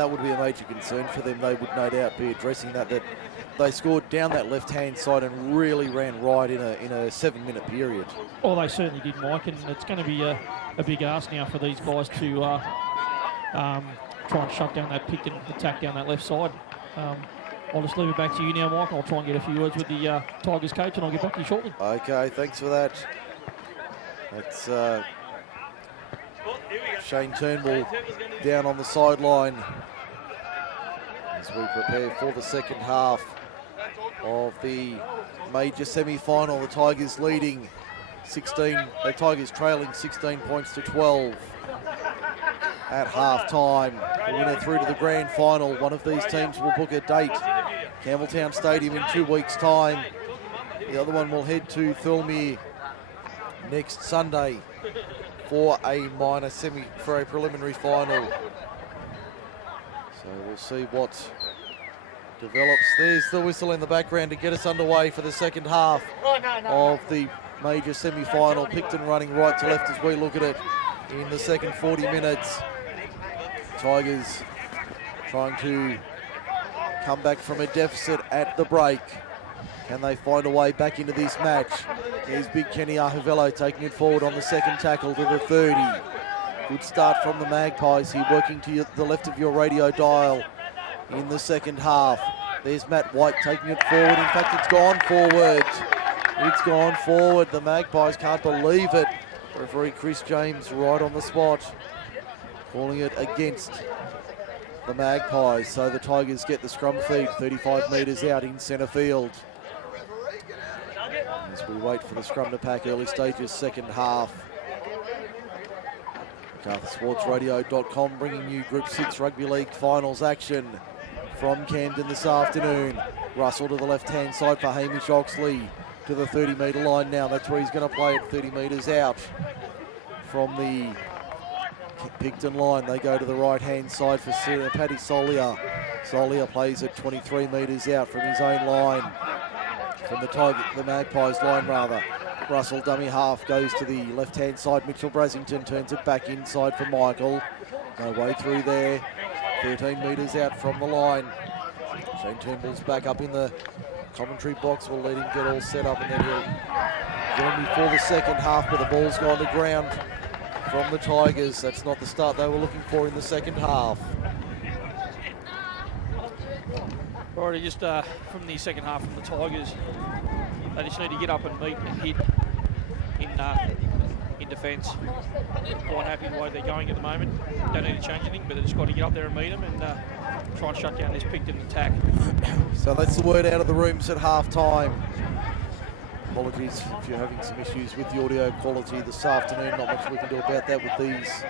That would be a major concern for them. They would no doubt be addressing that they scored down that left-hand side and really ran right in a 7-minute period. Oh, they certainly did, Mike, and it's going to be a big ask now for these guys to try and shut down that Picton attack down that left side. I'll just leave it back to you now, Mike. I'll try and get a few words with the Tigers coach, and I'll get back to you shortly. Okay, thanks for that. That's Shean Turnbull down on the sideline as we prepare for the second half of the major semi-final. The Tigers leading 16, the Tigers trailing 16 points to 12 at half-time. The winner through to the grand final. One of these teams will book a date, Campbelltown Stadium, in 2 weeks' time. The other one will head to Thirlmere next Sunday for a preliminary final. So we'll see what develops. There's the whistle in the background to get us underway for the second half of the major semi-final. Picton running right to left as we look at it in the second 40 minutes. Tigers trying to come back from a deficit at the break. Can they find a way back into this match? Here's big Kenny Arhavello taking it forward on the second tackle to the 30. Good start from the Magpies here, working to the left of your radio dial in the second half. There's Matt White taking it forward. In fact, it's gone forward. It's gone forward. The Magpies can't believe it. Referee Chris James right on the spot, calling it against the Magpies. So the Tigers get the scrum feed 35 metres out in centre field. As we wait for the scrum to pack, early stages, second half. MacArthurSportsRadio.com bringing you Group 6 Rugby League Finals action from Camden this afternoon. Russell to the left-hand side for Hamish Oxley to the 30-metre line now. That's where he's going to play it, 30 metres out from the Picton line. They go to the right-hand side for Paddy Solier. Solier plays it 23 metres out from his own line. From the Magpies line rather. Russell dummy half goes to the left-hand side. Mitchell Brasington turns it back inside for Michael. No way through there. 13 metres out from the line. Shean Turnbull's back up in the commentary box. We'll let him get all set up and then he'll join me for the second half, but the ball's gone to ground from the Tigers. That's not the start they were looking for in the second half. Alrighty, just from the second half from the Tigers, they just need to get up and meet and hit in defence. Quite happy the way they're going at the moment. Don't need to change anything, but they just got to get up there and meet them and try and shut down this Picton attack. So that's the word out of the rooms at half-time. Apologies if you're having some issues with the audio quality this afternoon. Not much we can do about that with these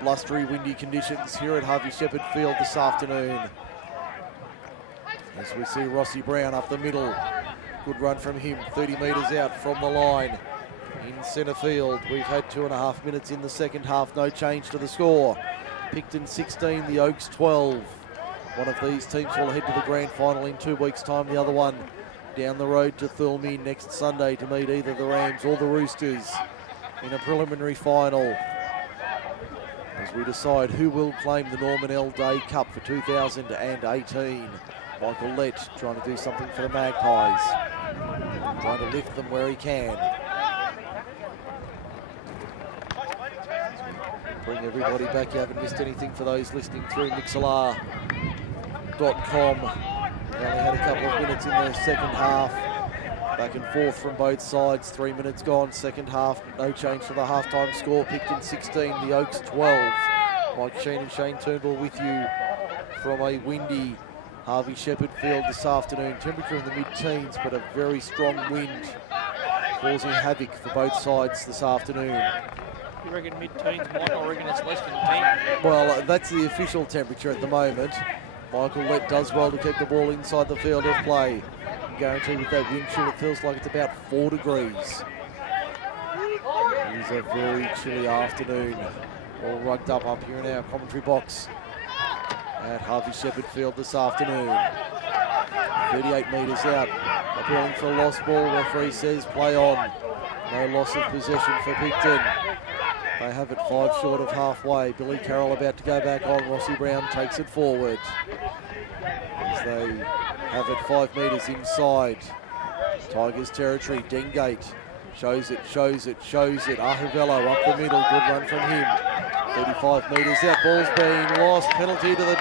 blustery, windy conditions here at Harvey Shepherd Field this afternoon. As we see Rossi Brown up the middle. Good run from him, 30 metres out from the line in centre field. We've had 2.5 minutes in the second half, no change to the score. Picton 16, the Oaks 12. One of these teams will head to the grand final in 2 weeks' time. The other one down the road to Thirlmere next Sunday to meet either the Rams or the Roosters in a preliminary final, as we decide who will claim the Norman L. Day Cup for 2018. Michael Lett trying to do something for the Magpies, trying to lift them where he can. Bring everybody back. You haven't missed anything for those listening through Mixlr.com. We only had a couple of minutes in the second half. Back and forth from both sides. 3 minutes gone. Second half, no change to the halftime score. Picton 16, the Oaks 12. Mike Shean and Shean Turnbull with you from a windy Harvey Shepherd Field this afternoon. Temperature in the mid-teens, but a very strong wind causing havoc for both sides this afternoon. You reckon mid-teens, Mike? I reckon it's less than 10. Well, that's the official temperature at the moment. Michael Lett does well to keep the ball inside the field of play. Guaranteed with that wind chill, it feels like it's about 4 degrees. It is a very chilly afternoon. All rugged up here in our commentary box at Harvey Shepherd Field this afternoon. 38 metres out, appealing for a lost ball. Referee says play on. No loss of possession for Picton. They have it 5 short of halfway. Billy Carroll about to go back on. Rossi Brown takes it forward. As they have it 5 metres inside Tigers territory. Dengate shows it. Ahuvello up the middle. Good run from him. 35 metres out. Ball's been lost. Penalty to the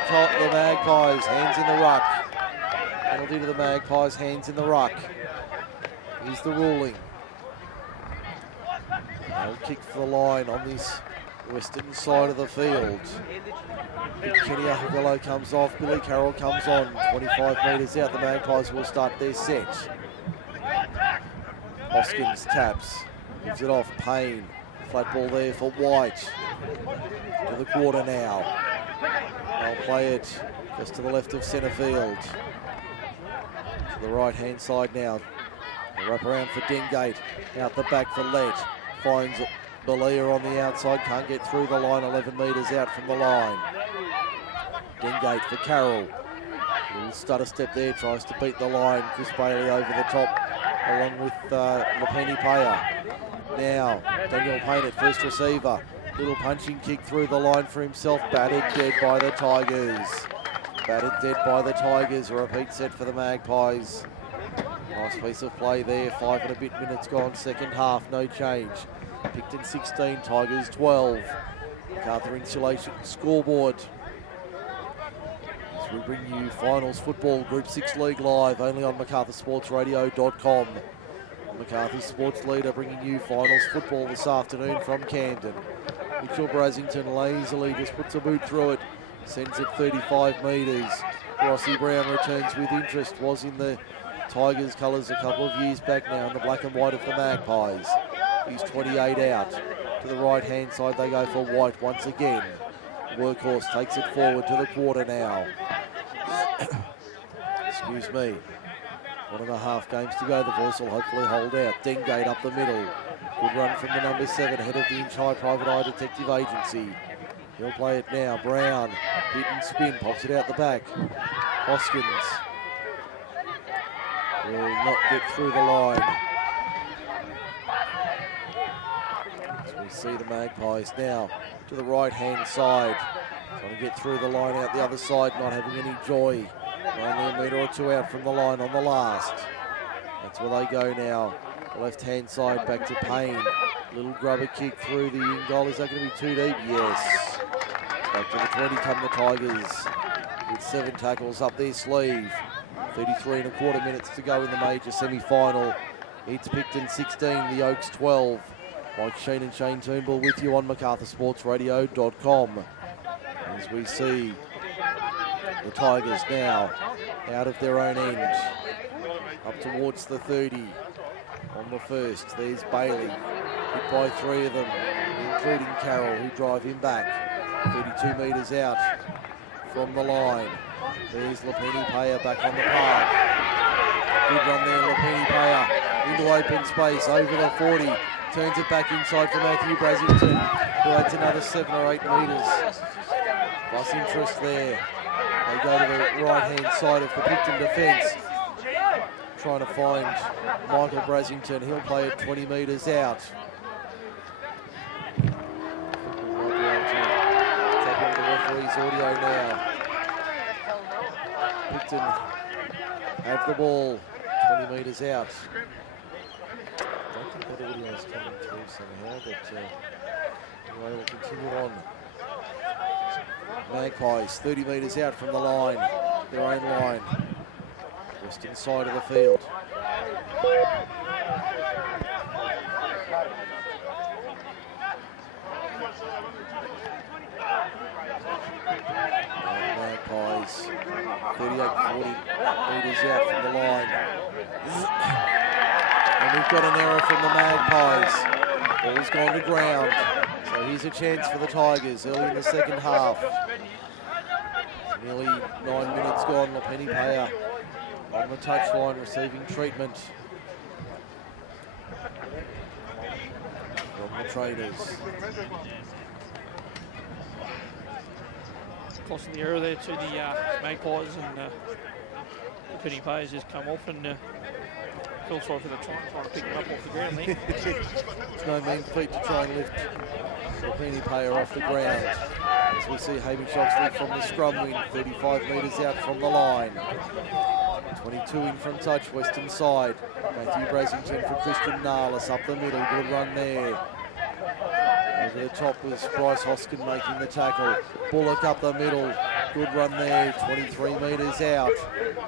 Magpies. Hands in the ruck. Penalty to the Magpies. Hands in the ruck. Here's the ruling. No kick for the line on this western side of the field. Kenny Ahuvello comes off. Billy Carroll comes on. 25 metres out. The Magpies will start their set. Hoskins taps. Gives it off. Payne. Flat ball there for White. To the quarter now. They'll play it just to the left of centre field. To the right-hand side now. The wrap around for Dengate. Out the back for Lett. Finds Belia on the outside. Can't get through the line. 11 metres out from the line. Dengate for Carroll. Little stutter step there. Tries to beat the line. Chris Bailey over the top along with Lapini Paya. Now, Daniel Payne at first receiver. Little punching kick through the line for himself. Battered dead by the Tigers. Battered dead by the Tigers. A repeat set for the Magpies. Nice piece of play there. 5 and a bit minutes gone. Second half, no change. Picton 16, Tigers 12. MacArthur Insulation scoreboard. As we bring you finals football, Group 6 League live, only on MacArthurSportsRadio.com. MacArthur Sports Leader bringing you finals football this afternoon from Camden. Mitchell Brasington lazily just puts a boot through it, sends it 35 metres. Rossi Brown returns with interest, was in the Tigers colours a couple of years back now in the black and white of the Magpies. He's 28 out. To the right-hand side they go for White once again. Workhorse takes it forward to the quarter now. Excuse me. 1.5 games to go. The voice will hopefully hold out. Dengate up the middle. Good run from the number 7, head of the Inch High Private Eye Detective Agency. He'll play it now. Brown, hit and spin, pops it out the back. Hoskins will not get through the line. As we see the Magpies now to the right-hand side. Trying to get through the line out the other side, not having any joy. Only a metre or 2 out from the line on the last. That's where they go now. The left-hand side back to Payne. Little grubber kick through the in goal. Is that going to be too deep? Yes. Back to the 20 come the Tigers with 7 tackles up their sleeve. 33.25 minutes to go in the major semi-final. It's Picton 16, the Oaks 12. Mike Shean and Shane Turnbull with you on MacArthurSportsRadio.com. As we see the Tigers now out of their own end, up towards the 30 on the first. There's Bailey, hit by 3 of them, including Carroll, who drive him back. 32 metres out from the line. There's Lapini Paya back on the park. Good run there, Lapini Paya into open space over the 40. Turns it back inside for Matthew Brasington, who adds another 7 or 8 metres. Plus interest there. They go to the right-hand side of the Picton defence. Trying to find Michael Brasington. He'll play it 20 metres out. We might be able to tap into the referee's audio now. Picton have the ball 20 metres out. I don't think that audio is coming through somehow, but anyway, we'll continue on. Magpies 30 metres out from the line, their own line, western side of the field. Magpies 38-40 metres out from the line. And we've got an error from the Magpies. Ball's gone to ground. So here's a chance for the Tigers early in the second half. Nearly 9 minutes gone. Lapini Paya on the touchline receiving treatment from the Traders. Costing the error there to the Magpies, and Lapini Paya has just come off, and feel sorry for the trying to pick him up off the ground there. It's no mean feat to try and lift the penny payer off the ground. As we see Hamish Oxley from the scrum win, 35 metres out from the line. 22 in from touch, western side. Matthew Brasington for Christian Narlis up the middle, good run there. Over the top was Bryce Hoskin making the tackle. Bullock up the middle, good run there, 23 metres out.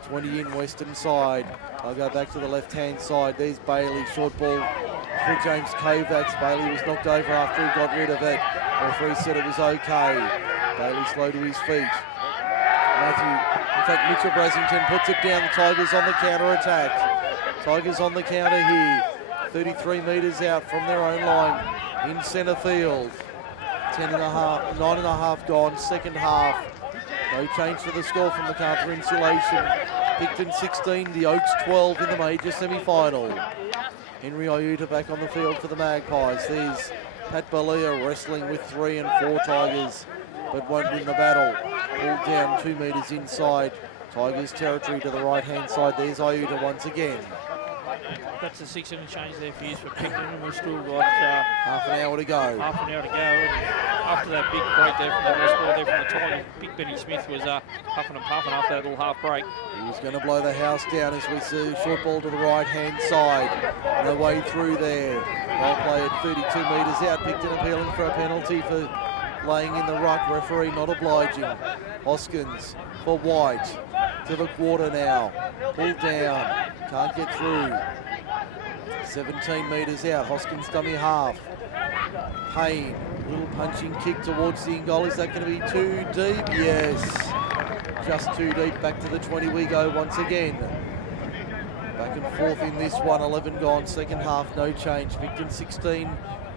20 in western side. I'll go back to the left-hand side. There's Bailey, short ball for James Kovacs. Bailey was knocked over after he got rid of it. The referee said it was okay. Bailey slow to his feet. In fact, Mitchell Brasington puts it down. The Tigers on the counter-attack. Tigers on the counter here. 33 metres out from their own line in centre field. 9.5 gone, second half. No change to the score from MacArthur Insulation. Picton 16, the Oaks 12 in the major semi-final. Henry Iuta back on the field for the Magpies. There's Pat Balia wrestling with 3 and 4 Tigers, but won't win the battle. Pulled down 2 metres inside Tigers territory to the right-hand side. There's Iuta once again. That's a 6-inning change there for Picton, and we've still got half an hour to go. Half an hour to go. And after that big break there from the best ball there from the Tigers, Big Benny Smith was huffing and puffing after that little half break. He was going to blow the house down as we see short ball to the right-hand side. No way through there. Ball play at 32 metres out. Picton appealing for a penalty for laying in the ruck. Referee not obliging. Hoskins for White to the quarter now. Pulled down. Can't get through. 17 metres out. Hoskins dummy half. Payne. Little punching kick towards the goal. Is that going to be too deep? Yes. Just too deep. Back to the 20 we go once again. Back and forth in this one. 11 gone. Second half. No change. Picton 16.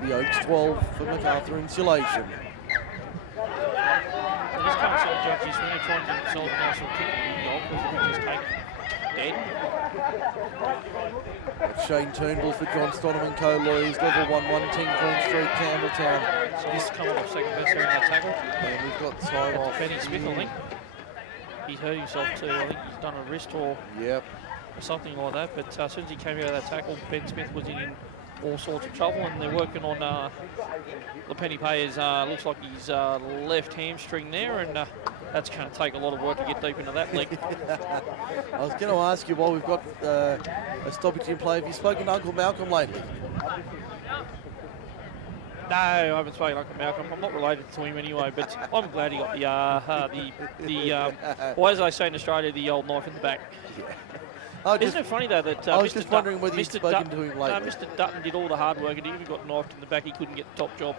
The Oaks 12 for MacArthur Insulation. This kind of sort of judges when they're trying to solve the national kick goal because the pitch is taken dead. Shane Turnbull for John Stonham and co-lawyers. Level 1, 110 Queen Street, Campbelltown. So he's coming off second best there in that tackle. And we've got time off. Benny Smith, I think. He's hurt himself too. I think he's done a wrist or something like that. But as soon as he came out of that tackle, Ben Smith was in all sorts of trouble, and they're working on the penny payers. Looks like his left hamstring there, and that's going to take a lot of work to get deep into that leg. I was going to ask you, while we've got a stoppage in play, have you spoken to Uncle Malcolm lately? No, I haven't spoken to Uncle Malcolm. I'm not related to him anyway, but I'm glad he got well, as they say in Australia, the old knife in the back. Isn't it funny though that I was just wondering whether you'd spoken to him lately. Mr. Dutton did all the hard work, and he even got knifed in the back. He couldn't get the top job.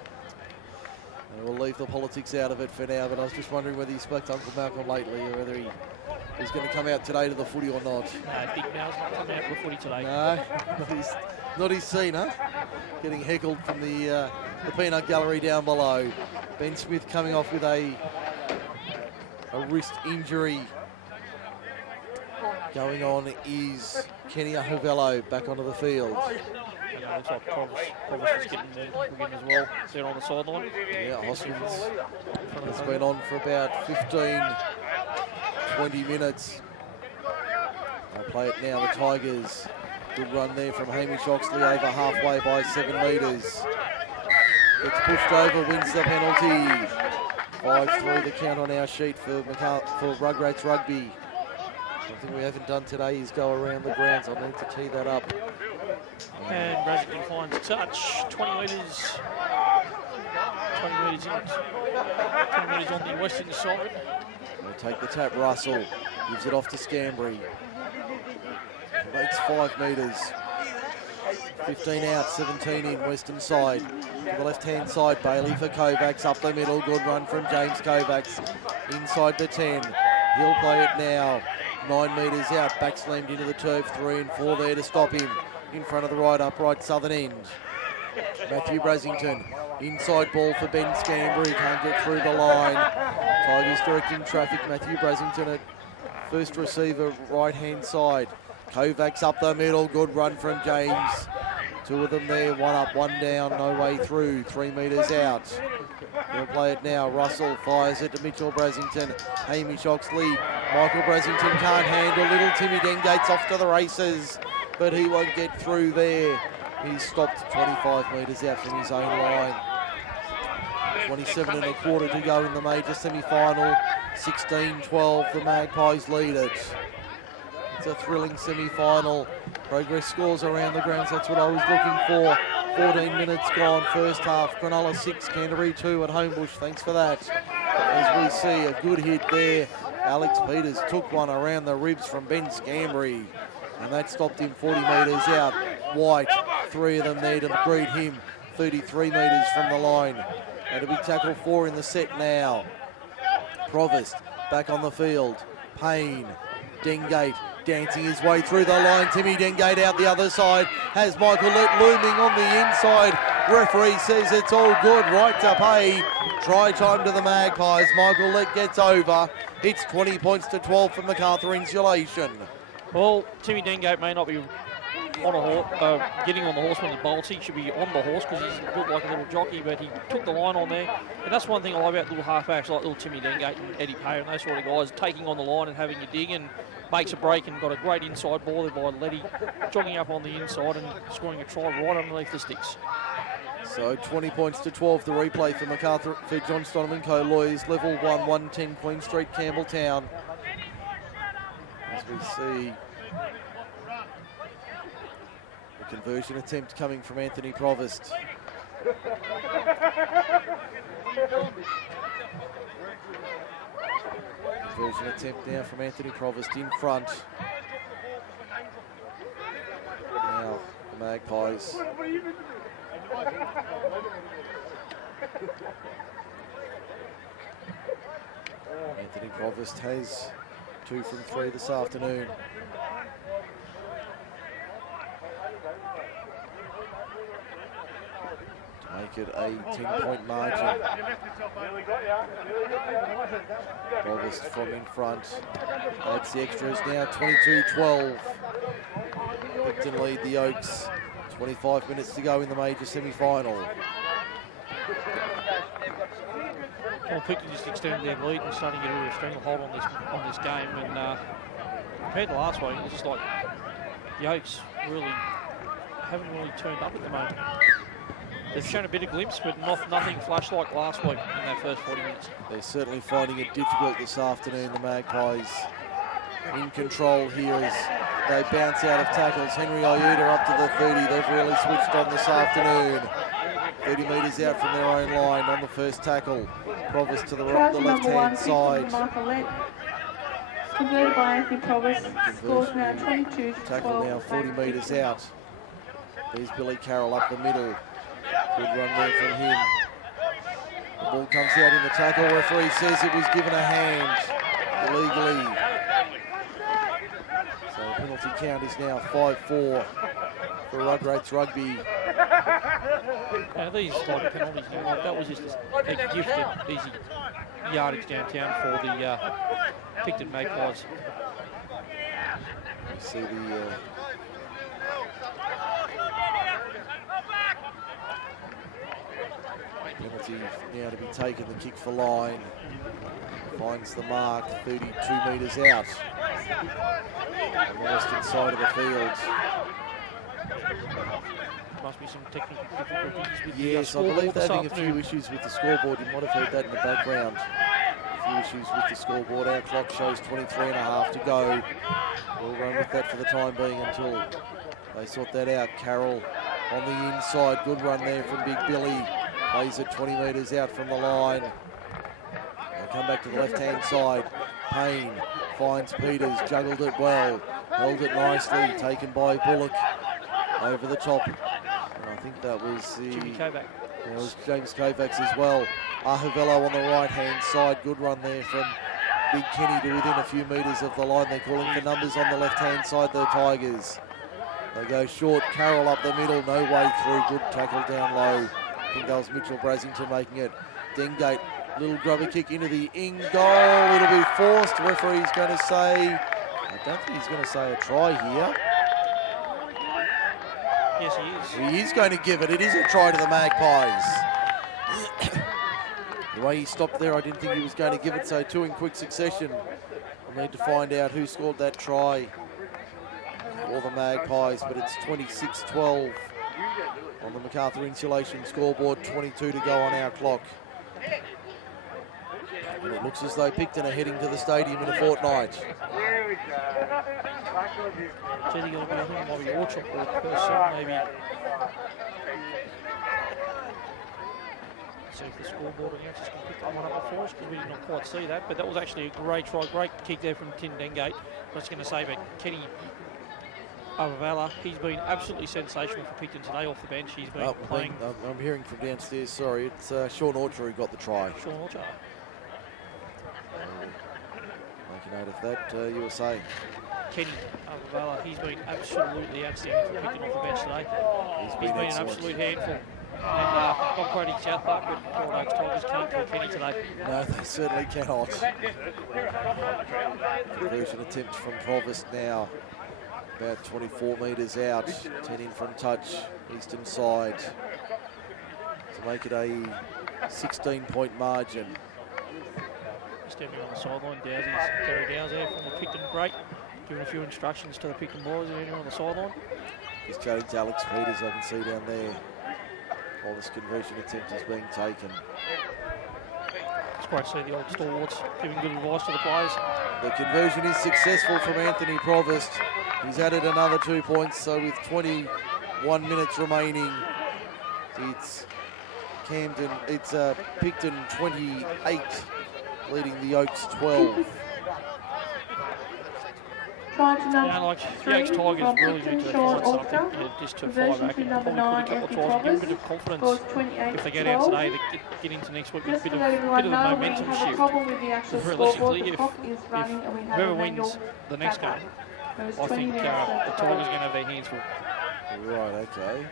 We'll leave the politics out of it for now, but I was just wondering whether you spoke to Uncle Malcolm lately, or whether he was going to come out today to the footy or not. No, Big Mal's not coming out to the footy today. No, not his scene, huh? Getting heckled from the peanut gallery down below. Ben Smith coming off with a wrist injury. Going on is Kenny Ahovello back onto the field. Looks like Provis is getting again as well. They're on the sideline. Yeah, Hoskins has been on for about 15, 20 minutes. They'll play it now, the Tigers. Good run there from Hamish Oxley over halfway by 7 metres. Gets pushed over, wins the penalty. 5-3 the count on our sheet for Rugrats Rugby. Something we haven't done today is go around the grounds. I'll need to tee that up. And Brasington finds a touch. 20 metres. 20 metres in. 20 metres on the western side. They'll take the tap. Russell gives it off to Scambry. Makes 5 metres. 15 out, 17 in, western side. To the left-hand side, Bailey for Kovacs, up the middle. Good run from James Kovacs. Inside the 10. He'll play it now. 9 metres out, back slammed into the turf. 3 and 4 there to stop him. In front of the right upright southern end. Matthew Brasington. Inside ball for Ben Scambry. Can't get through the line. Tigers directing traffic. Matthew Brasington at first receiver, right-hand side. Kovacs up the middle. Good run from James. 2 of them there. 1 up, 1 down. No way through. 3 metres out. He'll play it now. Russell fires it to Mitchell Brasington. Hamish Oxley. Michael Brasington can't handle. Little Timmy Dengate's off to the races. but he won't get through there. He's stopped 25 metres out from his own line. 27 and a quarter to go in the major semi-final. 16-12, the Magpies lead it. It's a thrilling semi-final. Progress scores around the grounds, that's what I was looking for. 14 minutes gone, first half. Cronulla 6, Canterbury 2 at Homebush. Thanks for that. As we see a good hit there. Alex Peters took one around the ribs from Ben Scambry, and that stopped him 40 metres out. White, 3 of them there to greet him. 33 metres from the line. And a big tackle 4 in the set now. Provost back on the field. Payne, Dengate dancing his way through the line. Timmy Dengate out the other side. Has Michael Lett looming on the inside. Referee says it's all good. Right to pay. Try time to the Magpies. Michael Lett gets over. It's 20 points to 12 for MacArthur Insulation. Well, Timmy Dengate may not be on a horse, getting on the horse when he bolts. He should be on the horse because he's built like a little jockey, but he took the line on there. And that's one thing I love about little halfbacks like little Timmy Dengate and Eddie Payne and those sort of guys, taking on the line and having a dig, and makes a break and got a great inside ball there by Letty, jogging up on the inside and scoring a try right underneath the sticks. So 20 points to 12, the replay for MacArthur, for John Stonham Co. Lawyers, level 1, 110 Queen Street, Campbelltown. As we see a conversion attempt coming from Anthony Provost. Conversion attempt now from Anthony Provost in front. Now the Magpies. Anthony Provost has 2 from 3 this afternoon. To make it a 10-point margin. Provost from in front. That's the extras now, 22-12. Picton lead the Oaks. 25 minutes to go in the major semi-final. Well, Picton just extended their lead and starting to get a real stranglehold on this game. And compared to last week, it's just like the Oaks haven't really turned up at the moment. They've shown a bit of glimpse, but nothing flash like last week in that first 40 minutes. They're certainly finding it difficult this afternoon, the Magpies. In control here as they bounce out of tackles. Henry Iuta up to the 30. They've really switched on this afternoon. 30 metres out from their own line on the first tackle. Provost to the left-hand side. Converted by Anthony Provost. Scores now 22-12. Tackle now 40 metres out. There's Billy Carroll up the middle. Good run there from him. The ball comes out in the tackle. Referee says it was given a hand illegally. So the penalty count is now 5-4 for Rugrats Rugby. Now these type of penalties now, like that was just a gifted, easy yardage downtown for the Picton Magpies. You see the penalty now to be taken, the kick for line. Finds the mark, 32 metres out on the western side of the field. Must be some technical difficulties with yes, the I believe they're having a afternoon. few issues with the scoreboard. You might have heard that in the background. A few issues with the scoreboard. Our clock shows 23 and a half to go. We'll run with that for the time being until they sort that out. Carroll on the inside. Good run there from Big Billy. Plays it 20 metres out from the line. They come back to the left-hand side. Payne finds Peters. Juggled it well. Held it nicely. Taken by Bullock. Over the top. And I think that was the... Jimmy Kovac. It was James Kovacs as well. Ahavello on the right-hand side. Good run there from Big Kenny to within a few metres of the line. They're calling for numbers on the left-hand side, the Tigers. They go short. Carroll up the middle. No way through. Good tackle down low. I think that was Mitchell Brasington making it. Dengate, little grubber kick into the in goal. It'll be forced. Referee's going to say... I don't think he's going to say a try here. Yes, he is. He is going to give it. It is a try to the Magpies. The way he stopped there, I didn't think he was going to give it, so 2 in quick succession. We'll need to find out who scored that try. for the Magpies, but it's 26-12 on the MacArthur Insulation scoreboard, 22 to go on our clock. And it looks as though Picton are heading to the stadium in a fortnight. Jetty got to be, I think it might be Orchard or person, maybe. See if the scoreboard announcers can pick that one up for us, because we did not quite see that. But that was actually a great try, great kick there from Tin Dengate. I was going to say, but Kenny Avavala, he's been absolutely sensational for Picton today off the bench. He's been playing. I'm hearing from downstairs, sorry, it's Sean Orchard who got the try. Sean Orchard. Make a note of that, USA. Kenny Avavala, he's been absolutely outstanding for Picton off the bench today. He's been an absolute handful. And not quite in South Park, but Port Oaks Tigers can't kill Kenny today. No, they certainly cannot. Conversion attempt from Provost now. About 24 metres out. 10 in from touch, eastern side. To make it a 16-point margin. Stepping on the sideline, Dowsy's Gary Dow's there from the Picton great. Giving a few instructions to the Picton boys on the sideline. Just chatting to Alex Peters, I can see down there. While this conversion attempt is being taken. It's great to see the old stalwarts giving good advice to the players. The conversion is successful from Anthony Provost. He's added another 2 points, so with 21 minutes remaining, it's Picton 28, leading the Oaks 12. Yeah, like the Oaks Tigers really need to find something just to fire back and probably put a couple of tries and give a bit of confidence if they get out today to get into next week with a bit of a momentum shift. Realistically, if whoever wins the next game, I think the Tigers are going to have their hands full. Right, okay.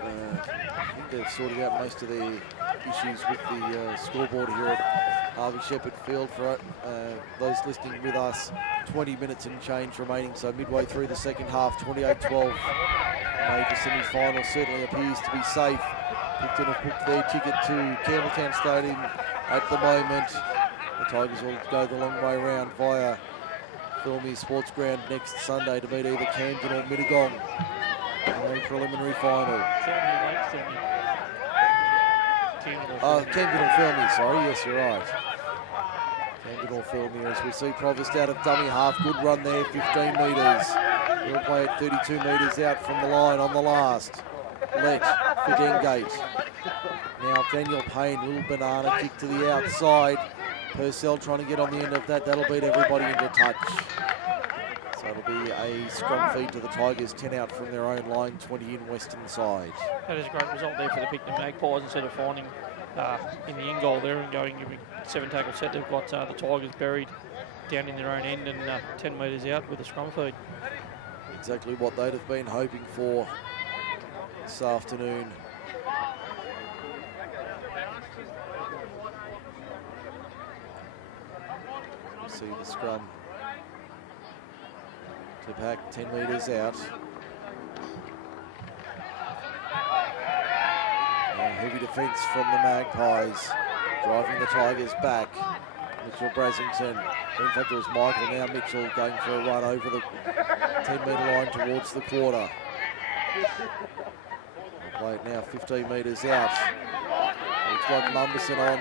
I think they've sorted out most of their issues with the scoreboard here at Harvey Shepherd Field. For those listening with us, 20 minutes and change remaining, so midway through the second half, 28-12. Major semi-final certainly appears to be safe. Picton have booked their ticket to Campbelltown Stadium at the moment. The Tigers will go the long way round via Filmy Sports Ground next Sunday to meet either Camden or Mittagong in the preliminary final. Camden or Filmy, sorry, yes, you're right. Camden or Filmy, as we see Provost out of dummy half, good run there, 15 metres. He'll play at 32 metres out from the line on the last. Let for Dengate. Now Daniel Payne, little banana kick to the outside. Purcell trying to get on the end of that. That'll beat everybody into touch. So it'll be a scrum feed to the Tigers, 10 out from their own line, 20 in western side. That is a great result there for the Picton Magpies. Instead of finding in the end goal there and going every 7 tackle set, they've got the Tigers buried down in their own end and 10 metres out with a scrum feed. Exactly what they'd have been hoping for this afternoon. See the scrum to pack 10 metres out. Heavy defence from the Magpies, driving the Tigers back. Mitchell Brasington, in fact it was Michael, now Mitchell going for a run over the 10-metre line towards the quarter. Play it now 15 metres out. Looks like Mumberson on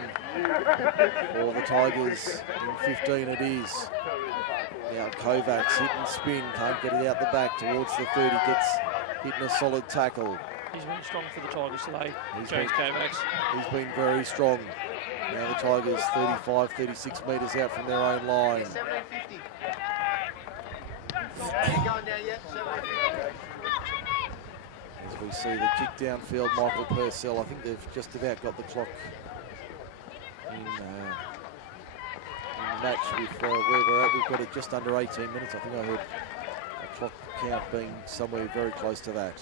for the Tigers. In 15 it is. Now Kovacs hit and spin, can't get it out the back towards the 30, gets hit in a solid tackle. He's been strong for the Tigers today, James Kovacs. He's been very strong. Now the Tigers 35, 36 metres out from their own line. As we see the kick downfield, Michael Purcell, I think they've just about got the clock in the match with where we're at. We've got it just under 18 minutes. I think I heard a clock count being somewhere very close to that.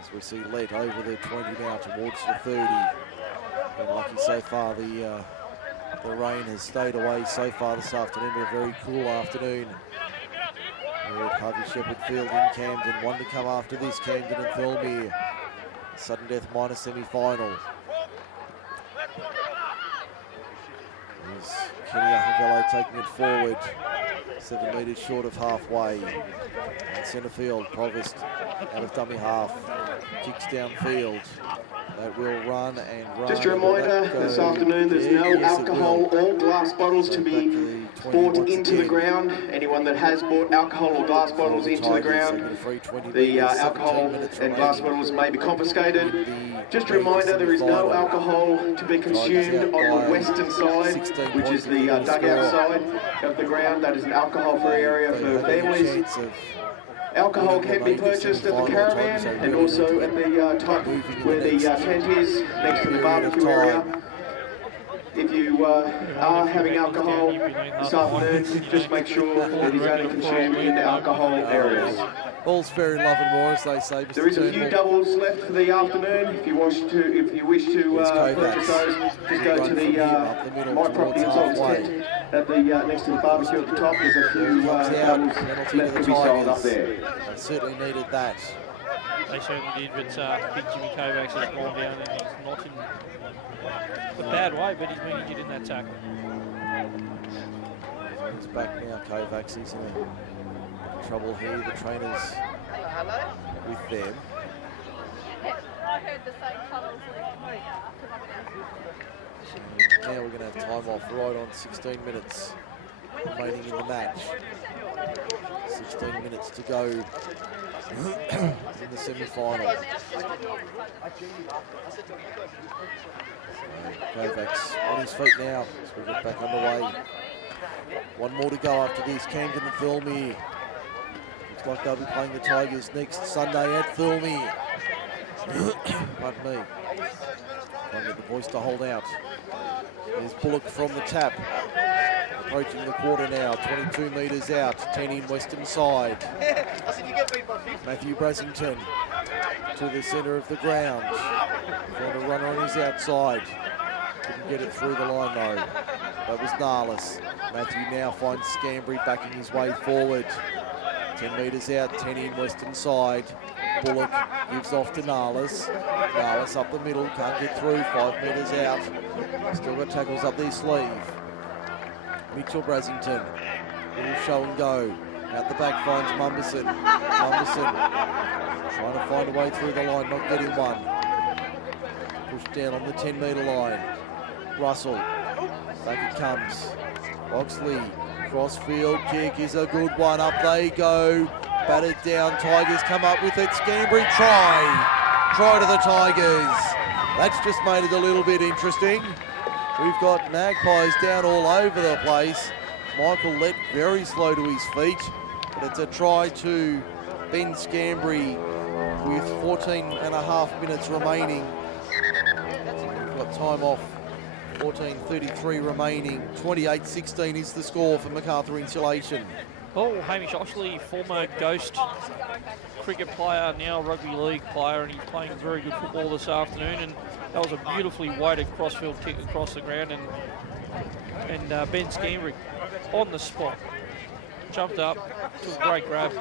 As we see Led over the 20 now towards the 30. And lucky so far, the rain has stayed away so far this afternoon. A very cool afternoon. We're at Harvey Shepherd Field in Camden. One to come after this, Camden and Thirlmere. Sudden death minor semi-final. There's Kenny Ahavello taking it forward. 7 metres short of halfway. In centre field, Provost out of dummy half. Kicks downfield. That will run and run. Just a reminder, this afternoon there's no alcohol or glass bottles to be brought into the ground. Anyone that has brought alcohol or glass bottles into the ground, the alcohol and glass bottles may be confiscated. Just a reminder, there is no alcohol to be consumed on the western side, which is the dugout side of the ground. That is an alcohol-free area for families. Alcohol can be purchased at the caravan and also at the top where the tent is, next to the barbecue area. If you are having alcohol this afternoon, just make sure it is only consumed in the alcohol areas. All's fair in love and war, as they say. There is a few doubles left for the afternoon. If you wish to purchase those, just go to the My Property Insults tent at the next to the barbecue at the top. There's a few doubles left to be sold up there. They certainly needed that. They certainly did, but big Jimmy Kovacs has gone down and he's not in a bad way, but he's been injured in that tackle. He's back now, Kovacs. He's in trouble here. The trainers with them. I heard the same colours. Now we're going to have time off right on 16 minutes remaining in the match. 16 minutes to go in the semi-final. Kovacs on his feet now as we get back underway. One more to go after this. Camden and Thilmy. Looks like they'll be playing the Tigers next Sunday at Thilmy. Pardon me. Trying to get the boys to hold out. There's Bullock from the tap. Approaching the quarter now, 22 metres out, 10 in western side. Matthew Brasington to the centre of the ground. Found a runner on his outside. Couldn't get it through the line though. That was Narlis. Matthew now finds Scambry backing his way forward. 10 metres out, 10 in western side. Bullock gives off to Narlis. Narlis up the middle, can't get through, 5 metres out. Still got tackles up their sleeve. Mitchell Brasington, little show and go. Out the back finds Mumberson. Mumberson trying to find a way through the line, not getting one. Pushed down on the 10 metre line. Russell, back it comes. Oxley, crossfield kick is a good one, up they go. Battered down, Tigers come up with it. Scambry try to the Tigers. That's just made it a little bit interesting. We've got Magpies down all over the place. Michael Lett very slow to his feet, but it's a try to Ben Scambry with 14 and a half minutes remaining. We've got time off, 14:33 remaining. 28-16 is the score for MacArthur Insulation. Oh, Hamish Oshley, former Ghost cricket player, now rugby league player, and he's playing very good football this afternoon. And that was a beautifully weighted crossfield kick across the ground, and Ben Scambry on the spot jumped up, took a great grab.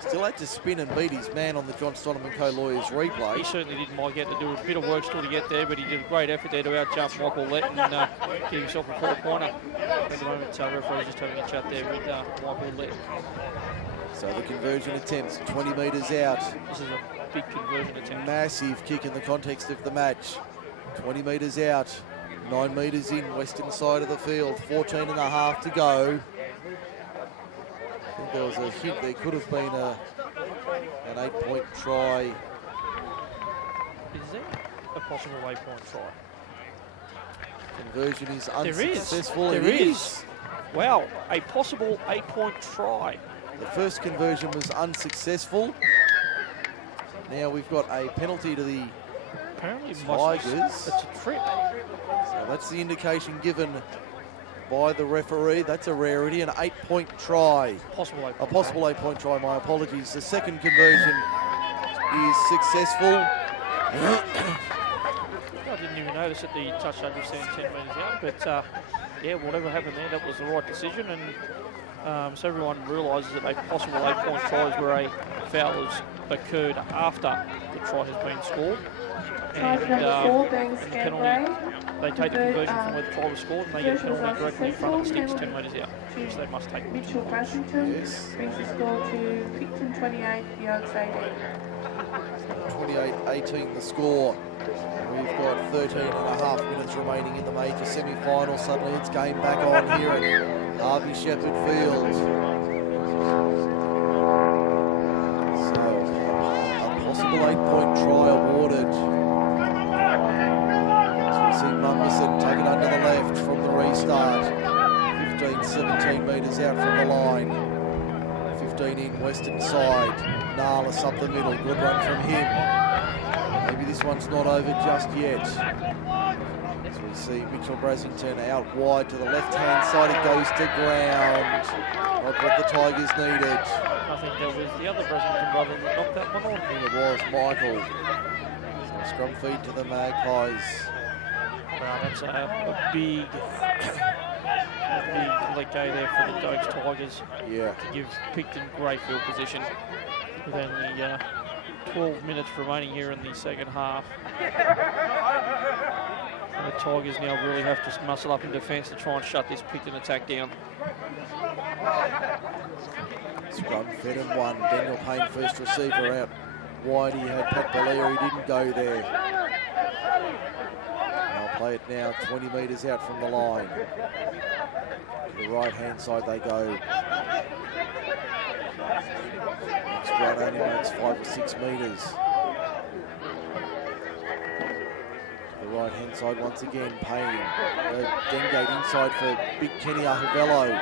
Still had to spin and beat his man on the John Stonham & Co Lawyers replay. He certainly didn't mind getting to do a bit of work still to get there, but he did a great effort there to out-jump Michael Lett and get himself a 4-pointer. At the moment, referee's just having a chat there with Michael Lett. So the conversion attempts, 20 metres out. This is a big conversion attempt. Massive kick in the context of the match. 20 metres out, 9 metres in, western side of the field, 14 and a half to go. I think there was a hint there could have been an 8-point try. Is there a possible 8-point try? Conversion is unsuccessful. There is. Wow, a possible 8-point try. The first conversion was unsuccessful. Now we've got a penalty to the Tigers. It's a trip. So that's the indication given by the referee. That's a rarity, an 8-point try. A possible 8-point try, my apologies. The second conversion is successful. I didn't even notice that the touch judge was standing 10 metres out, but yeah, whatever happened there, that was the right decision, and so everyone realises that a possible 8-point try is where a foul has occurred after the try has been scored. Charge number 4 being Scambray. they take the conversion from where the try was scored and they get a penalty directly in front of the sticks 10 metres out, which they must take. Mitchell Brassington brings the score to Picton 28, the outside 28-18 the score. We've got 13 and a half minutes remaining in the major semi-final. Suddenly it's game back on here at Harvey Shepherd Field. So a possible 8-point try awarded. As we see Mummerson take it under the left from the restart. 15-17 metres out from the line. 15 in western side. Nalis up the middle. Good run from him. Maybe this one's not over just yet. As we see Mitchell Brassington out wide to the left-hand side. It goes to ground. Not what the Tigers needed. I think that was the other Brassington brother that knocked that one on. I think it was Michael. So scrum feed to the Magpies. Wow, that's a big let go there for the Dokes Tigers. Yeah. To give Picton great field position with only 12 minutes remaining here in the second half. And the Tigers now really have to muscle up in defence to try and shut this Picton attack down. Scrum fed and one. Daniel Payne first receiver out wide. He had Pat Belair. He didn't go there. They'll play it now 20 metres out from the line. To the right-hand side they go. Next run only makes 5 or 6 metres. To the right-hand side once again, Payne. Dengate inside for Big Kenny Ahavello.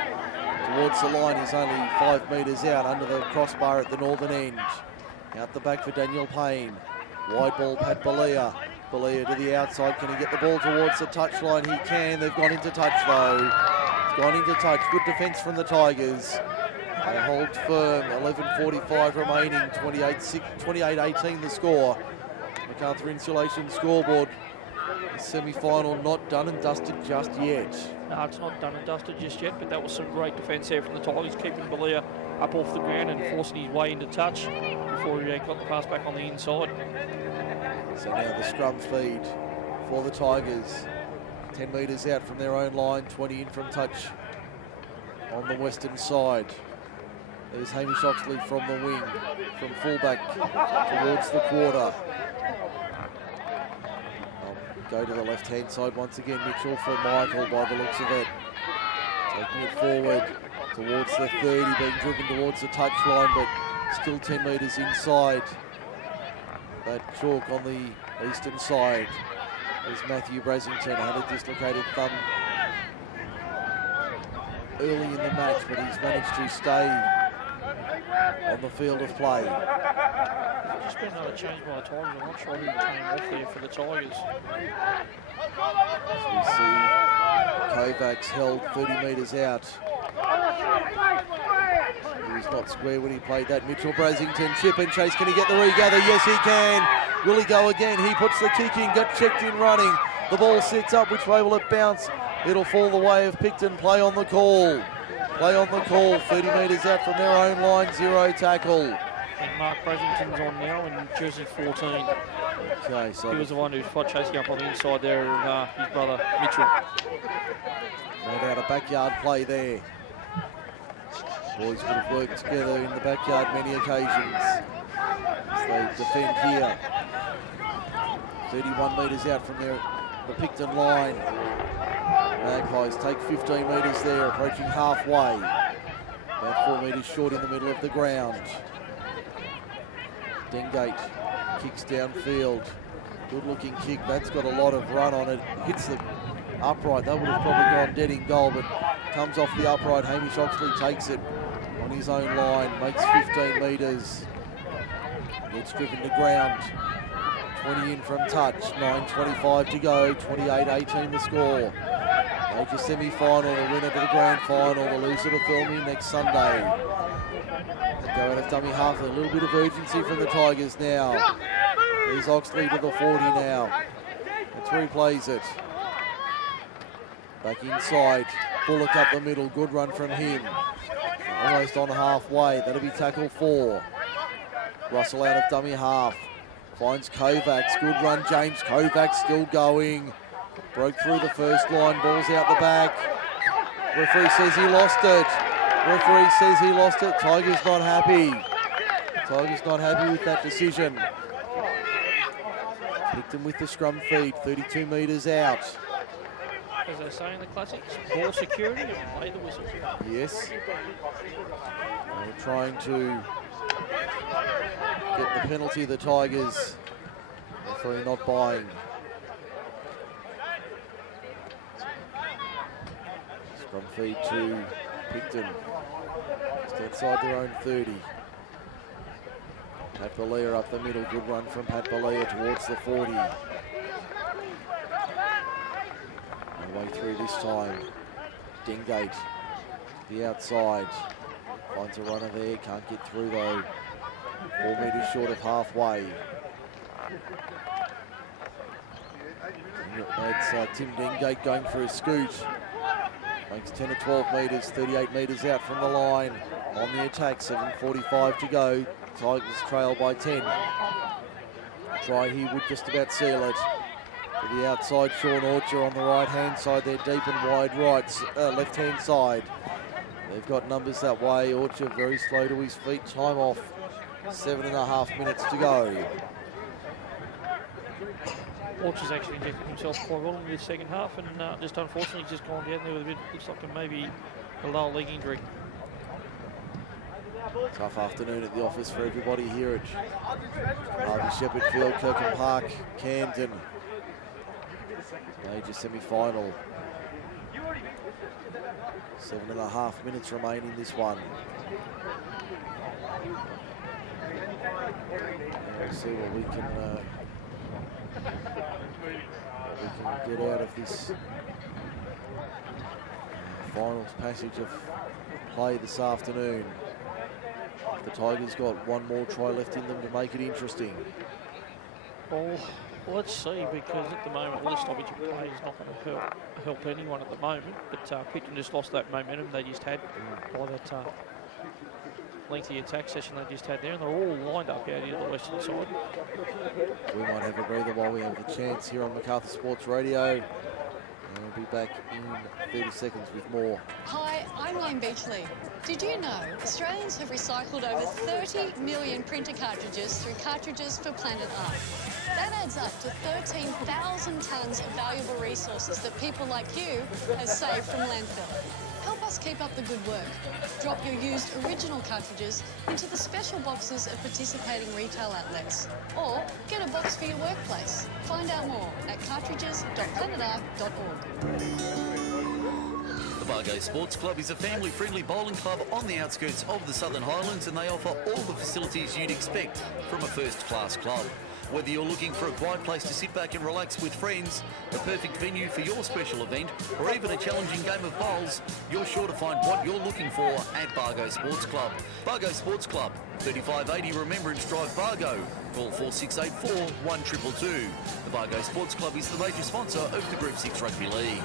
Towards the line, he's only 5 metres out under the crossbar at the northern end. Out the back for Daniel Payne. Wide ball, Pat Belair. Belair to the outside. Can he get the ball towards the touchline? He can. They've gone into touch though. It's gone into touch. Good defence from the Tigers. They hold firm. 11:45 remaining. 28-18 the score. MacArthur Insulation scoreboard. The semi-final not done and dusted just yet. No, it's not done and dusted just yet, but that was some great defence there from the Tigers, keeping Belair up off the ground and forcing his way into touch before he got the pass back on the inside. So now the scrum feed for the Tigers. 10 metres out from their own line, 20 in from touch on the western side. There's Hamish Oxley from the wing, from fullback towards the quarter. Go to the left-hand side once again. Mitchell for Michael by the looks of it. Taking it forward towards the 30, being driven towards the touchline, but still 10 metres inside. That chalk on the eastern side is Matthew Brassington. Had a dislocated thumb early in the match, but he's managed to stay on the field of play. Just been another change by the Tigers. I'm not sure who came off there for the Tigers. As we see Kovacs held 30 metres out. He was not square when he played that. Mitchell Brassington, chip and chase. Can he get the regather? Yes, he can. Will he go again? He puts the kick in, got checked in running. The ball sits up. Which way will it bounce? It'll fall the way of Picton. Play on the call. Play on the call. 30 metres out from their own line. 0 tackle. And Mark Brassington's on now in jersey 14. Okay, so he was the one who's chasing up on the inside there of his brother Mitchell. no doubt a backyard play there. Boys would have worked together in the backyard many occasions as they defend here. 31 metres out from the Picton line. Magpies take 15 metres there, approaching halfway. About 4 metres short in the middle of the ground. Dengate kicks downfield. Good looking kick. That's got a lot of run on it. Hits the upright. That would have probably gone dead in goal, but comes off the upright. Hamish Oxley takes it on his own line. Makes 15 metres. Gets driven to ground. 20 in from touch. 9:25 to go. 28-18 the score. Major semi-final. The winner to the grand final. The loser to Filmy next Sunday. Go out of dummy half. A little bit of urgency from the Tigers now. There's Oxley to the 40 now. That's where he plays it. Back inside. Bullock up the middle. Good run from him. Almost on halfway. That'll be tackle 4. Russell out of dummy half. Finds Kovacs. Good run, James Kovacs still going. Broke through the first line, ball's out the back. Referee says he lost it. Referee says he lost it. Tiger's not happy. Tiger's not happy with that decision. Picton with the scrum feed, 32 metres out. As they say in the classics, ball security and play the whistle. Yes. They're trying to get the penalty, the Tigers. Referee not buying. Scrum feed to Picton. Just outside their own 30. Pat Balea up the middle. Good run from Pat Balea towards the 40. No way through this time. Dengate, the outside. Finds a runner there. Can't get through though. 4 metres short of halfway. That's Tim Dengate going for a scoot. Makes 10 or 12 metres, 38 metres out from the line. On the attack, 7:45 to go. Tigers trail by 10. Try he would just about seal it. To the outside, Sean Orcher on the right-hand side there, deep and wide left-hand side. They've got numbers that way. Orcher very slow to his feet. Time off. 7.5 minutes to go. Orcher's actually injected himself quite well in the second half, and just unfortunately just gone down there with a bit, looks like maybe a lower leg injury. Tough afternoon at the office for everybody here at Harvey Shepherd Field, Kirkham Park, Camden. Major semi-final. 7.5 minutes remain in this one. We'll see what we can get out of this finals passage of play this afternoon. The Tigers got one more try left in them to make it interesting. Well, let's see, because at the moment, all this stoppage of play is not going to help anyone at the moment. But Picton just lost that momentum they just had by that lengthy attack session they just had there, and they're all lined up out here to the western side. We might have a breather while we have the chance here on Macarthur Sports Radio. And we'll be back in 30 seconds with more. Hi, I'm Lane Beachley. Did you know Australians have recycled over 30 million printer cartridges through Cartridges for Planet Art? That adds up to 13,000 tonnes of valuable resources that people like you have saved from landfill. Help us keep up the good work. Drop your used original cartridges into the special boxes of participating retail outlets. Or get a box for your workplace. Find out more at cartridges.planetart.org. The Bargo Sports Club is a family-friendly bowling club on the outskirts of the Southern Highlands, and they offer all the facilities you'd expect from a first-class club. Whether you're looking for a quiet place to sit back and relax with friends, the perfect venue for your special event, or even a challenging game of bowls, you're sure to find what you're looking for at Bargo Sports Club. Bargo Sports Club, 3580 Remembrance Drive, Bargo. Call 4684 1222. The Bargo Sports Club is the major sponsor of the Group 6 Rugby League.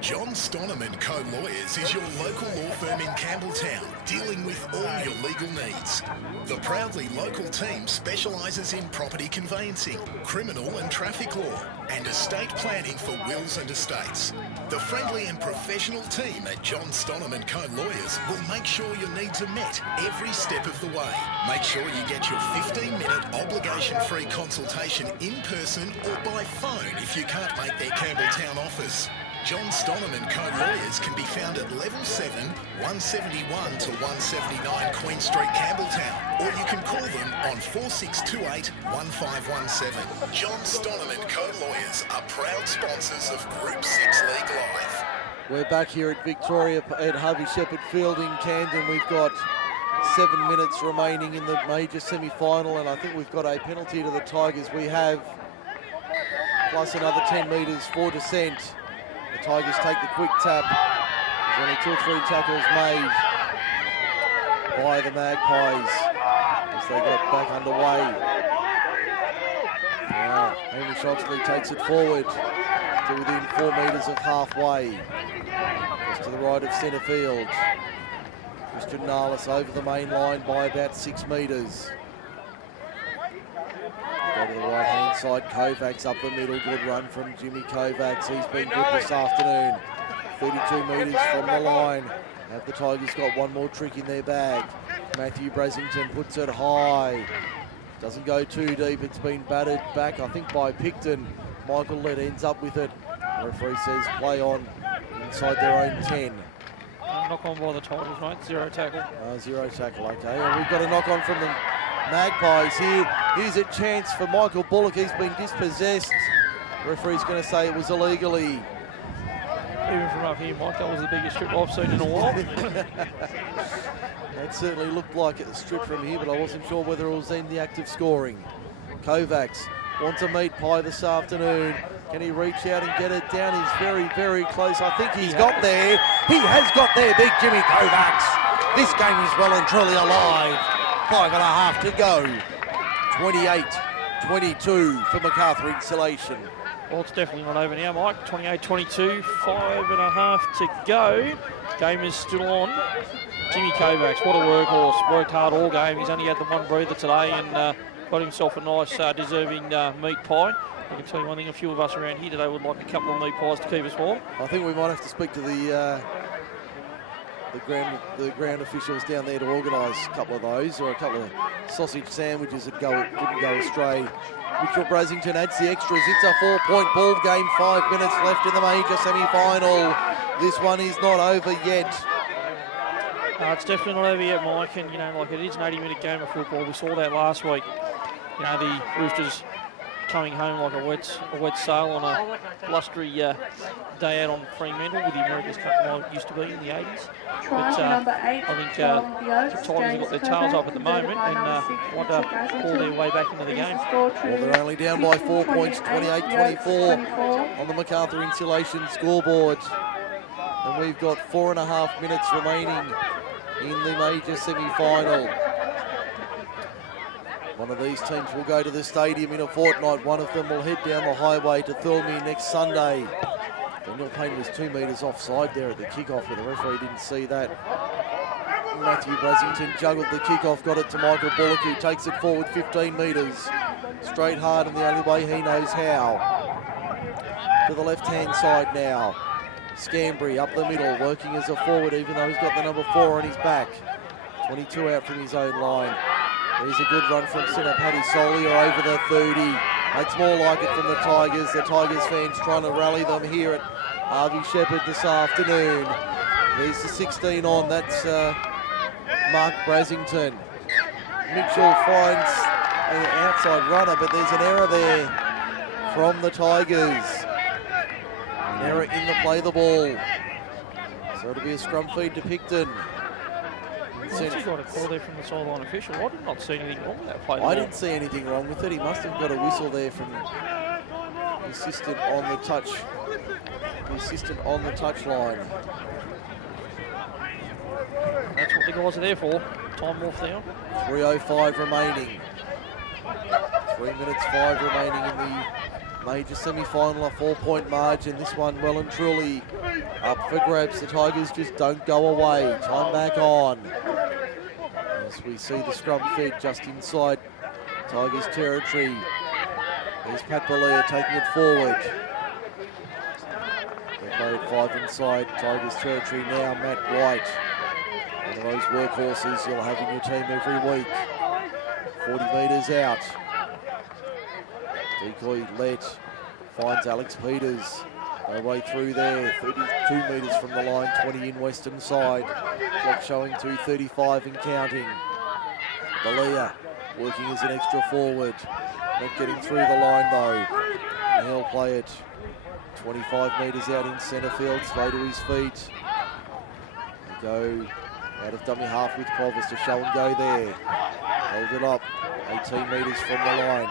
John Stonham & Co Lawyers is your local law firm in Campbelltown, dealing with all your legal needs. The proudly local team specialises in property conveyancing, criminal and traffic law, and estate planning for wills and estates. The friendly and professional team at John Stonham & Co Lawyers will make sure your needs are met every step of the way. Make sure you get your 15-minute obligation-free consultation in person or by phone if you can't make their Campbelltown office. John Stonham & Co Lawyers can be found at Level 7, 171 to 179 Queen Street, Campbelltown, or you can call them on 4628 1517. John Stonham & Co Lawyers are proud sponsors of Group 6 League Live. We're back here at Victoria at Harvey Shepherd Field in Camden. We've got 7 minutes remaining in the major semi-final, and I think we've got a penalty to the Tigers. We have, plus another 10 metres for descent. The Tigers take the quick tap. There's only 2 or 3 tackles made by the Magpies as they got back underway. Now, Hamish Oxley takes it forward to within 4 metres of halfway. Just to the right of centre field. Christian Nalis over the main line by about 6 metres. Go to the right-hand side. Kovacs up the middle. Good run from Jimmy Kovacs. He's been good this afternoon. 32 metres from the line. Have the Tigers got one more trick in their bag? Matthew Brasington puts it high. Doesn't go too deep. It's been batted back, I think, by Picton. Michael Lett ends up with it. The referee says play on inside their own 10. Knock on by the Tigers, mate. Zero tackle. Zero tackle, okay. And we've got a knock on from the Magpies here. Here's a chance for Michael Bullock. He's been dispossessed. The referee's going to say it was illegally. Even from up here, Mike, that was the biggest strip I've seen in a while. That certainly looked like a strip from here, but I wasn't sure whether it was in the act of scoring. Kovacs wants a meat pie this afternoon. Can he reach out and get it down? He's very, very close. I think he's got there. He has got there, big Jimmy Kovacs. This game is well and truly alive. 5.5 to go. 28-22 for MacArthur Insulation. Well, it's definitely not over now, Mike. 28-22, 5.5 to go. Game is still on. Jimmy Kovacs, what a workhorse. Worked hard all game. He's only had the one breather today and got himself a nice, deserving meat pie. I can tell you one thing, a few of us around here today would like a couple of meat pies to keep us warm. I think we might have to speak to the ground officials down there to organise a couple of those, or a couple of sausage sandwiches that wouldn't go astray. Mitchell Brasington adds the extras. It's a 4-point ball game, 5 minutes left in the major semi-final. This one is not over yet. It's definitely not over yet, Mike, and it is an 80-minute game of football. We saw that last week. The Roosters coming home like a wet sail on a blustery day out on Fremantle with the America's Cup like used to be in the 80s. But I think the Tigers have got their tails up at the moment and want to pull their way back into the game. Well, they're only down by 4 points, 28-24 on the MacArthur Insulation scoreboard. And we've got 4.5 minutes remaining in the major semi-final. One of these teams will go to the stadium in a fortnight. One of them will head down the highway to Thirlmere next Sunday. Daniel Payne was 2 metres offside there at the kickoff, but the referee didn't see that. Matthew Brasington juggled the kickoff, got it to Michael Bullock, who takes it forward 15 metres. Straight hard in the only way he knows how. To the left-hand side now. Scambry up the middle, working as a forward, even though he's got the number 4 on his back. 22 out from his own line. There's a good run from centre Paddy Solier over the 30. That's more like it from the Tigers. The Tigers fans trying to rally them here at Harvey Shepherd this afternoon. There's the 16 on. That's Mark Brasington. Mitchell finds an outside runner, but there's an error there from the Tigers. An error in the play the ball. So it'll be a scrum feed to Picton. He got a call there from the sideline official. I did not see anything wrong with that play. I didn't see anything wrong with it. He must have got a whistle there from the assistant on the touch. The assistant on the touch line. That's what the guys are there for. Time off now. 3:05 remaining. 3 minutes 5 remaining in the major semi-final, a 4-point margin. This one well and truly up for grabs. The Tigers just don't go away. Time back on. As we see the scrum fed just inside Tigers territory. There's Pat Balea taking it forward. They play at 5 inside Tigers territory now. Matt White, one of those workhorses you'll have in your team every week. 40 metres out. Decoy Lett finds Alex Peters. No way through there. 32 metres from the line, 20 in western side. Clock showing 2:35 and counting. Balea working as an extra forward. Not getting through the line though. And he'll play it 25 metres out in centre field, straight to his feet. They go out of dummy half with Provis to show and go there. Hold it up, 18 metres from the line.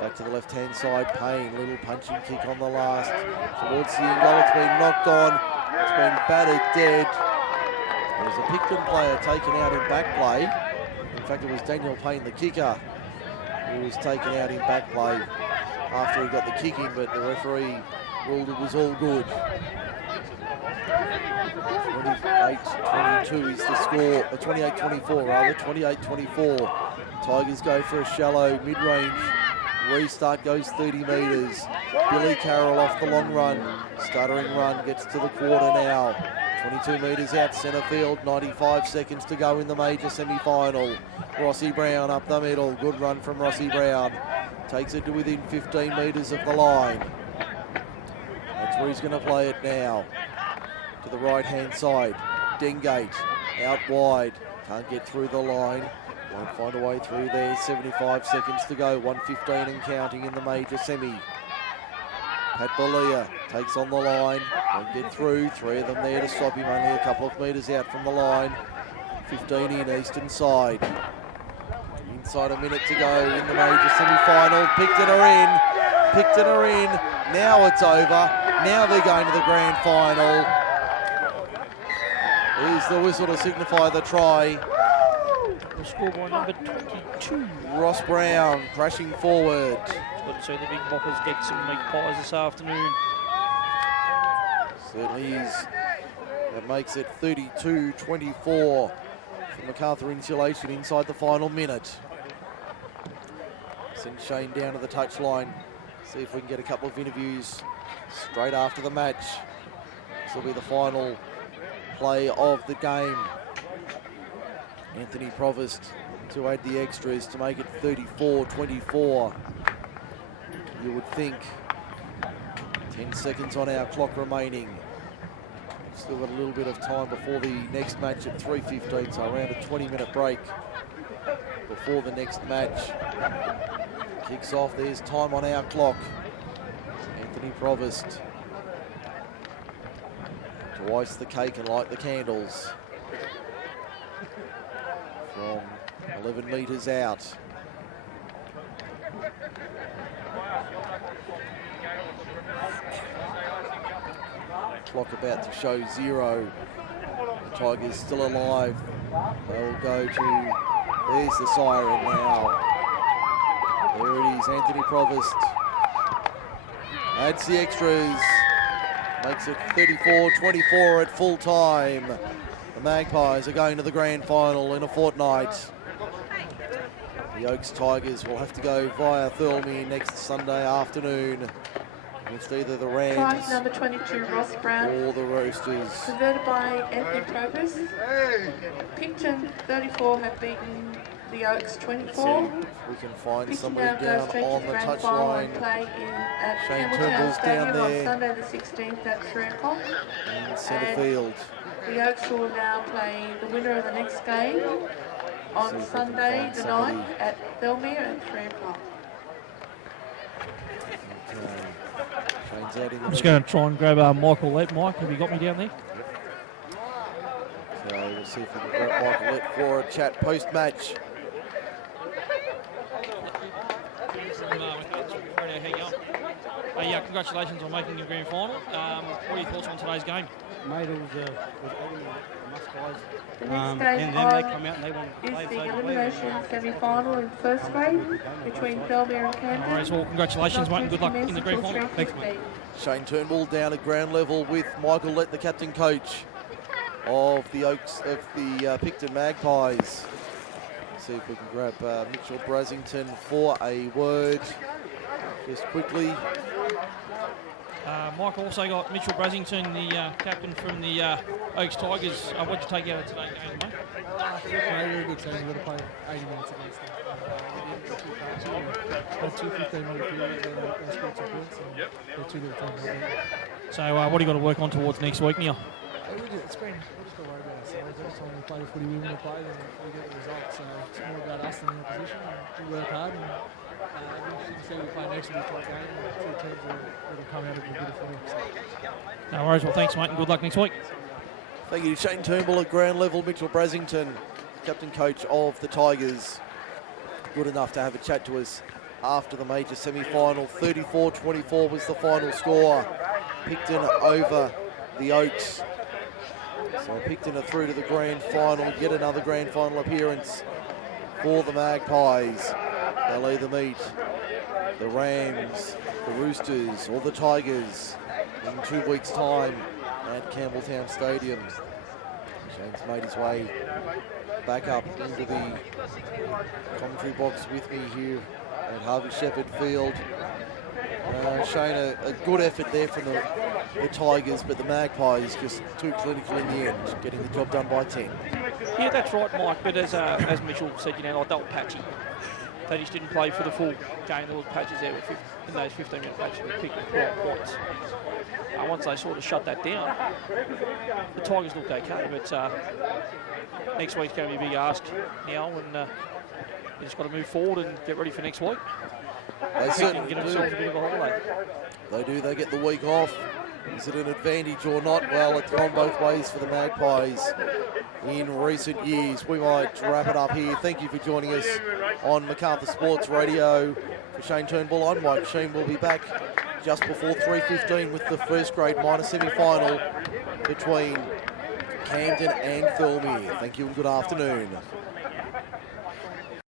Back to the left-hand side, Payne, little punching kick on the last. Towards the end goal, it's been knocked on. It's been battered dead. There's a Picton player taken out in back play. In fact, it was Daniel Payne, the kicker, who was taken out in back play after he got the kick in, but the referee ruled it was all good. 28-22 is the score, 28-24 rather, 28-24. Tigers go for a shallow mid-range Restart goes 30 metres. Billy Carroll off the long run. Stuttering run gets to the quarter now. 22 metres out centre field. 95 seconds to go in the major semi-final. Rossi Brown up the middle. Good run from Rossi Brown. Takes it to within 15 metres of the line. That's where he's going to play it now. To the right-hand side. Dengate out wide. Can't get through the line. Won't find a way through there. 75 seconds to go. 1:15 and counting in the major semi. Pat Balia takes on the line. Won't get through. 3 of them there to stop him. Only a couple of metres out from the line. 15 in eastern side. Inside a minute to go in the major semi-final. Picton are in. Picton are in. Now it's over. Now they're going to the grand final. Here's the whistle to signify the try. The score by number 22. Ross Brown crashing forward. Good to see the big boppers get some meat pies this afternoon. Certainly is. That makes it 32-24 for MacArthur Insulation inside the final minute. Send Shane down to the touchline. See if we can get a couple of interviews straight after the match. This will be the final play of the game. Anthony Provost to add the extras to make it 34-24. You would think 10 seconds on our clock remaining. Still got a little bit of time before the next match at 3:15, so around a 20-minute break before the next match kicks off. There's time on our clock. Anthony Provost to ice the cake and light the candles from 11 metres out. Clock about to show 0. The Tigers still alive. They will go to, there's the siren now. There it is, Anthony Provost adds the extras. Makes it 34-24 at full time. The Magpies are going to the grand final in a fortnight. The Oaks Tigers will have to go via Thirlmere next Sunday afternoon. It's either the Rams Tries number 22, Ross Brown, or the Roosters. converted by Anthony Provost. Picton 34 have beaten the Oaks 24. We can find Picton somebody now goes down straight to on the the grand final and touchline play at Shane Campbelltown Turnbull's down Stadium on there. Sunday the 16th at 3 o'clock. in centre And field. The Oaks will now play the winner of the next game on See if we can Sunday find the somebody. 9th at Thelmere at 3 o'clock. Shane's out in the I'm just going to try and grab Michael Lett. Mike, have you got me down there? So we'll see if we can grab Michael Lett for a chat post-match. Yeah, congratulations on making your grand final. What are your thoughts on today's game? Mate, it was a must guys. The next And game then they on come out and they want to play is the so do we. elimination semi-final in first grade between Thelmere and All Camden. right, well, congratulations, mate, and good luck in the grand final. Thanks, Shane Turnbull down at ground level with Michael Lett, the captain coach of the Oaks of the Picton Magpies. See if we can grab Mitchell Brasington for a word just quickly. Mike also got Mitchell Brasington, the captain from the Oaks Tigers. What did you take out of today's game, mate? Very good team. We're going to play 80 minutes against them. We didn't get too far. Had 2 15-minute periods and they scored some points. They're 2 little teams. So what do you got to work on towards next week now? We're just going to worry about ourselves. Every time we play the footy we want to play, then we get the results. So it's more about us than the opposition. And we work hard. And you can see we play next week like game. And 2 teams that'll come out of a bit of footy. So. No worries. Well, thanks, mate, and good luck next week. Thank you to Shane Turnbull at ground level. Mitchell Brasington, captain coach of the Tigers, good enough to have a chat to us after the major semi-final. 34-24 was the final score. Picton over the Oaks. So Picton are through to the grand final. Yet another grand final appearance for the Magpies. They'll either meet the Rams, the Roosters or the Tigers in 2 weeks' time at Campbelltown Stadium. Shane's made his way back up into the commentary box with me here at Harvey Shepherd Field. Shane, a good effort there from the Tigers, but the Magpies just too clinical in the end, getting the job done by 10. Yeah, that's right, Mike. But as Mitchell said, you know, like they were patchy. They just didn't play for the full game. There was patches there in those 15-minute patches with Picton points. Once they sort of shut that down, the Tigers looked okay. But next week's going to be a big ask now, and you just got to move forward and get ready for next week. They certainly get do. themselves a bit of a holiday. They do. They get the week off. Is it an advantage or not? Well, it's gone both ways for the Magpies in recent years. We might wrap it up here. Thank you for joining us on Macarthur Sports Radio. For Shane Turnbull, I'm Mike Shean. We'll be back just before 3:15 with the first grade minor semi-final between Camden and Thirlmere. Thank you and good afternoon.